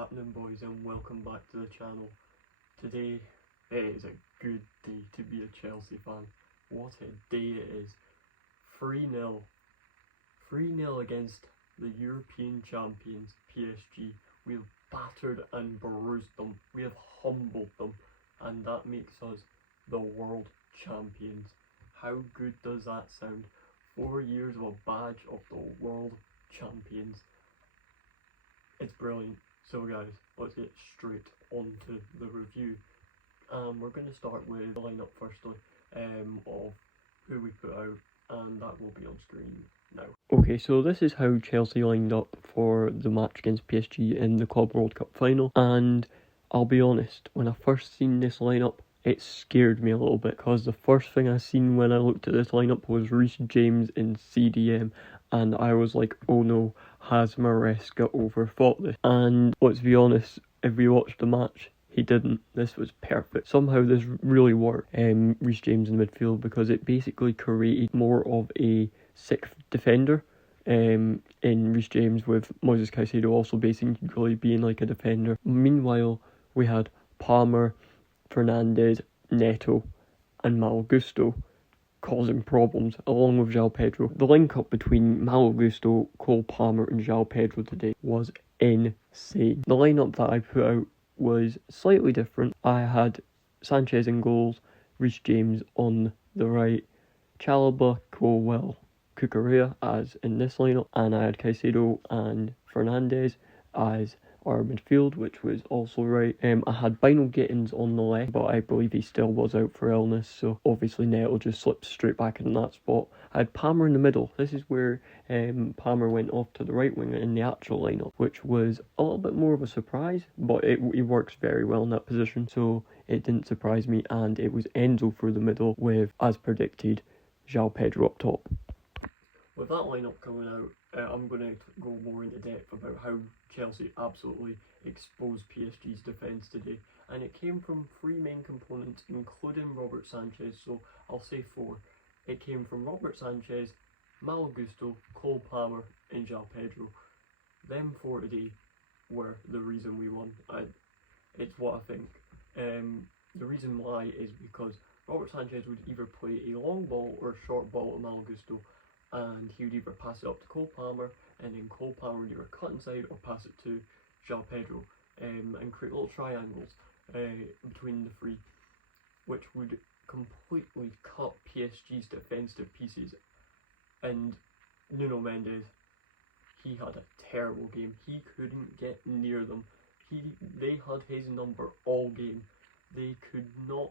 happening, boys, and welcome back to the channel. Today it is a good day to be a Chelsea fan. What a day it is. 3-0. 3-0 against the European champions, PSG. We have battered and bruised them. We have humbled them. And that makes us the world champions. How good does that sound? 4 years of a badge of the world champions. It's brilliant. So guys, let's get straight onto the review. We're going to start with the lineup firstly, of who we put out, and that will be on screen now. Okay, so this is how Chelsea lined up for the match against PSG in the Club World Cup final, and I'll be honest, when I first seen this lineup, it scared me a little bit, because the first thing I seen when I looked at this lineup was Reece James in CDM, and I was like, oh no, has Maresca overthought this? And let's be honest, if we watched the match, he didn't. This was perfect. Somehow this really worked, Reece James in midfield, because it basically created more of a sixth defender in Reece James, with Moises Caicedo also basically being like a defender. Meanwhile, we had Palmer, Fernandes, Neto and Malo Gusto causing problems, along with João Pedro. The link up between Malo Gusto, Cole Palmer and João Pedro today was insane. The lineup that I put out was slightly different. I had Sanchez in goals, Reece James on the right, Chalobah, Colwill, Cucurella as in this lineup, and I had Caicedo and Fernandes as our midfield, which was also right. I had Bino Gittins on the left, but I believe he still was out for illness, so obviously Neto just slipped straight back in that spot. I had Palmer in the middle. This is where Palmer went off to the right wing in the actual lineup, which was a little bit more of a surprise, but he works very well in that position, so it didn't surprise me. And it was Enzo through the middle with, as predicted, João Pedro up top. With that lineup coming out, I'm going to go more into depth about how Chelsea absolutely exposed PSG's defence today. And it came from three main components, including Robert Sanchez, so I'll say four. It came from Robert Sanchez, Malo Gusto, Cole Palmer and João Pedro. Them four today were the reason we won. It's what I think. The reason why is because Robert Sanchez would either play a long ball or a short ball to Malo Gusto, and he would either pass it up to Cole Palmer, and then Cole Palmer would either cut inside or pass it to João Pedro, and create little triangles between the three, which would completely cut PSG's defence to pieces. And Nuno Mendes, he had a terrible game. He couldn't get near them. They had his number all game. They could not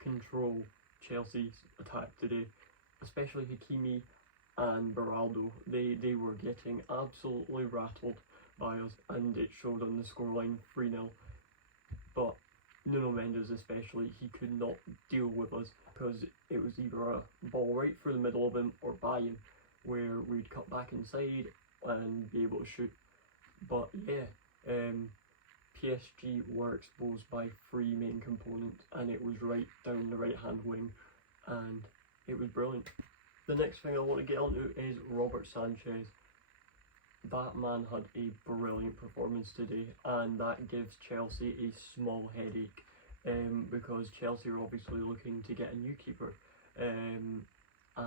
control Chelsea's attack today, especially Hakimi and Beraldo. They were getting absolutely rattled by us, and it showed on the scoreline 3-0. But Nuno Mendes especially, he could not deal with us, because it was either a ball right through the middle of him or by him, where we'd cut back inside and be able to shoot. But yeah, PSG were exposed by three main components, and it was right down the right hand wing, and it was brilliant. The next thing I want to get onto is Robert Sanchez. That man had a brilliant performance today, and that gives Chelsea a small headache, because Chelsea are obviously looking to get a new keeper, and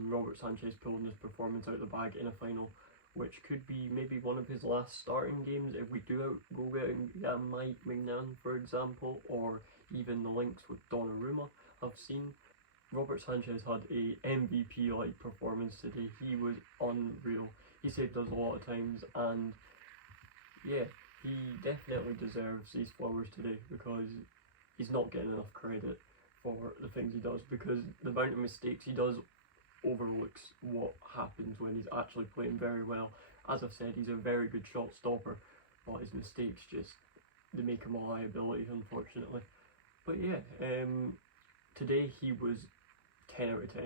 Robert Sanchez pulling this performance out of the bag in a final, which could be maybe one of his last starting games if we do go out and get Mike Maignan, for example, or even the links with Donnarumma I've seen. Robert Sanchez had a MVP-like performance today. He was unreal. He saved us a lot of times, and yeah, he definitely deserves these flowers today, because he's not getting enough credit for the things he does, because the amount of mistakes he does overlooks what happens when he's actually playing very well. As I've said, he's a very good shot stopper, but his mistakes they make him a liability, unfortunately. But yeah, today he was 10 out of 10.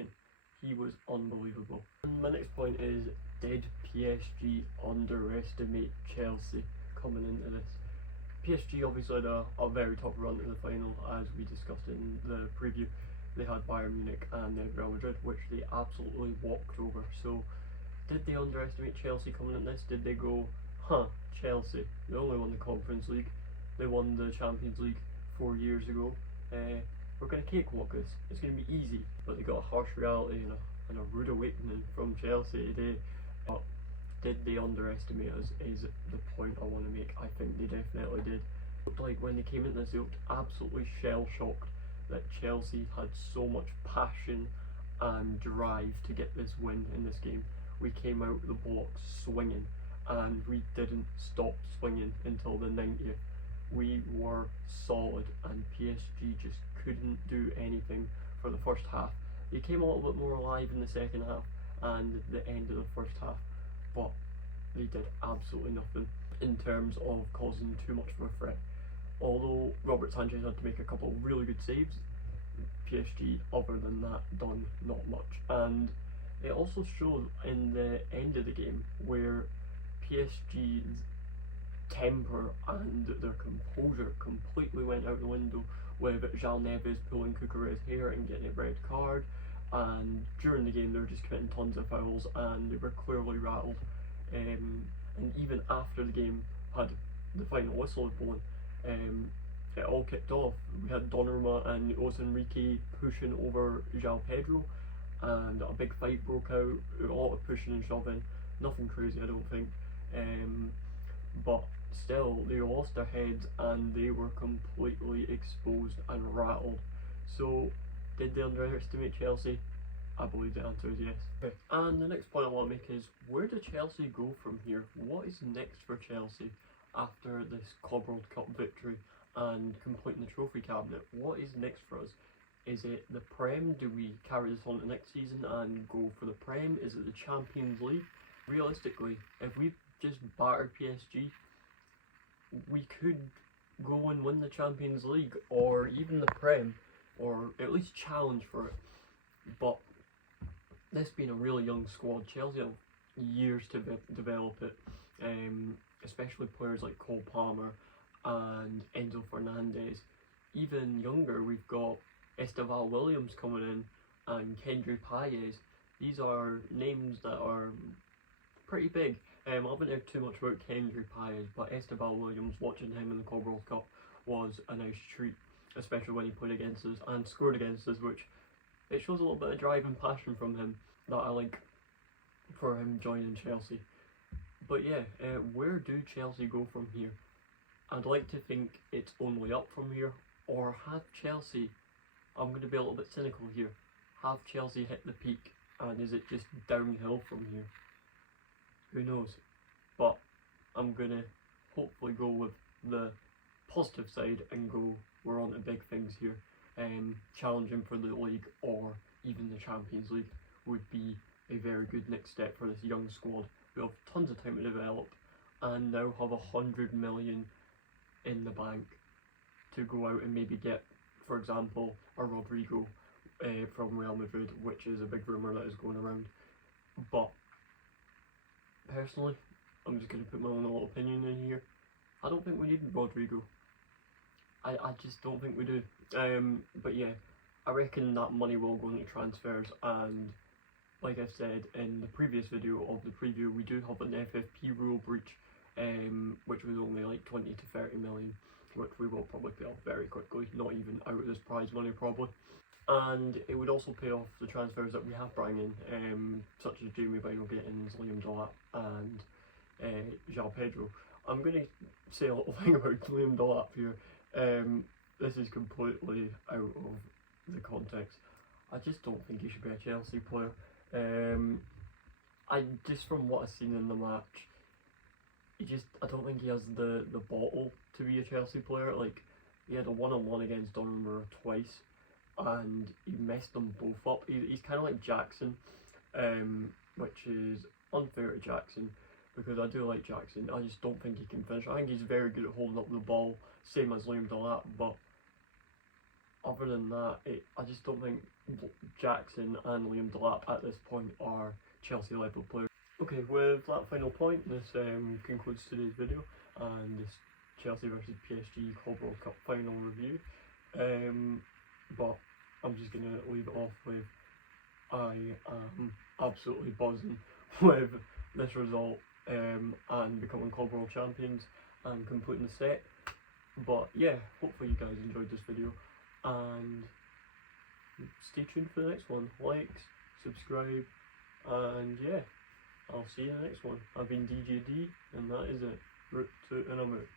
He was unbelievable. And my next point is, did PSG underestimate Chelsea coming into this? PSG obviously had a very tough run to the final, as we discussed in the preview. They had Bayern Munich and then Real Madrid, which they absolutely walked over. So did they underestimate Chelsea coming in this? Did they go Chelsea, they only won the Conference League, they won the Champions League 4 years ago. We're going to cakewalk this. It's going to be easy, but they got a harsh reality and a rude awakening from Chelsea today. But did they underestimate us is the point I want to make. I think they definitely did. Looked like when they came into this, they looked absolutely shell-shocked that Chelsea had so much passion and drive to get this win in this game. We came out the blocks swinging, and we didn't stop swinging until the 90th. We were solid, and PSG just couldn't do anything for the first half. They came a little bit more alive in the second half and the end of the first half, but they did absolutely nothing in terms of causing too much of a threat. Although Robert Sanchez had to make a couple of really good saves, PSG, other than that, done not much. And it also showed in the end of the game where PSG's temper and their composure completely went out the window, with João Neves pulling Cucurella's hair and getting a red card, and during the game they were just committing tons of fouls and they were clearly rattled. And even after the game had the final whistle blown, it all kicked off. We had Donnarumma and Luis Enrique pushing over João Pedro, and a big fight broke out, a lot of pushing and shoving, nothing crazy I don't think, but still they lost their heads and they were completely exposed and rattled. So did they underestimate Chelsea? I believe the answer is yes. Okay. And the next point I want to make is, where do Chelsea go from here? What is next for Chelsea after this Club World Cup victory and completing the trophy cabinet? What is next for us? Is it the Prem? Do we carry this on to next season and go for the Prem? Is it the Champions League? Realistically, if we just battered PSG, we could go and win the Champions League or even the Prem, or at least challenge for it. But this being a really young squad, Chelsea have years to develop it, especially players like Cole Palmer and Enzo Fernandez. Even younger, we've got Esteval Williams coming in and Kendry Paez. These are names that are pretty big. I haven't heard too much about Kendry Paez, but Esteval Williams, watching him in the Club World Cup was a nice treat, especially when he played against us and scored against us, which it shows a little bit of drive and passion from him that I like for him joining Chelsea. But yeah, where do Chelsea go from here? I'd like to think it's only up from here, or have Chelsea, I'm going to be a little bit cynical here, have Chelsea hit the peak and is it just downhill from here? Who knows? But I'm going to hopefully go with the positive side and go, we're on to big things here. Challenging for the league or even the Champions League would be a very good next step for this young squad who have tons of time to develop and now have 100 million in the bank to go out and maybe get, for example, a Rodrigo from Real Madrid, which is a big rumour that is going around. But personally, I'm just going to put my own little opinion in here. I don't think we need Rodrigo. I just don't think we do. But yeah, I reckon that money will go into transfers, and like I said in the previous video of the preview, we do have an FFP rule breach, which was only like 20 to 30 million, which we will probably pay off very quickly, not even out of this prize money probably. And it would also pay off the transfers that we have brought in, such as Jamie Bynoe-Gittins, Liam Delap and João Pedro. I'm going to say a little thing about Liam Delap here. This is completely out of the context. I just don't think he should be a Chelsea player. I just, from what I've seen in the match, I don't think he has the bottle to be a Chelsea player. Like, he had a one-on-one against Donnarumma twice and he messed them both up. He's kind of like Jackson, which is unfair to Jackson because I do like Jackson. I just don't think he can finish. I think he's very good at holding up the ball, same as Liam Delap, but other than that, I just don't think Jackson and Liam Delap at this point are Chelsea level players. Okay, with that final point, this concludes today's video and this Chelsea versus PSG Club World Cup final review. But I'm just going to leave it off with, I am absolutely buzzing with this result. and becoming Club World Champions and completing the set. But yeah, hopefully you guys enjoyed this video, and stay tuned for the next one. Likes, subscribe, and yeah, I'll see you in the next one. I've been DJ D, and that is it. Root, toot, and I'm out.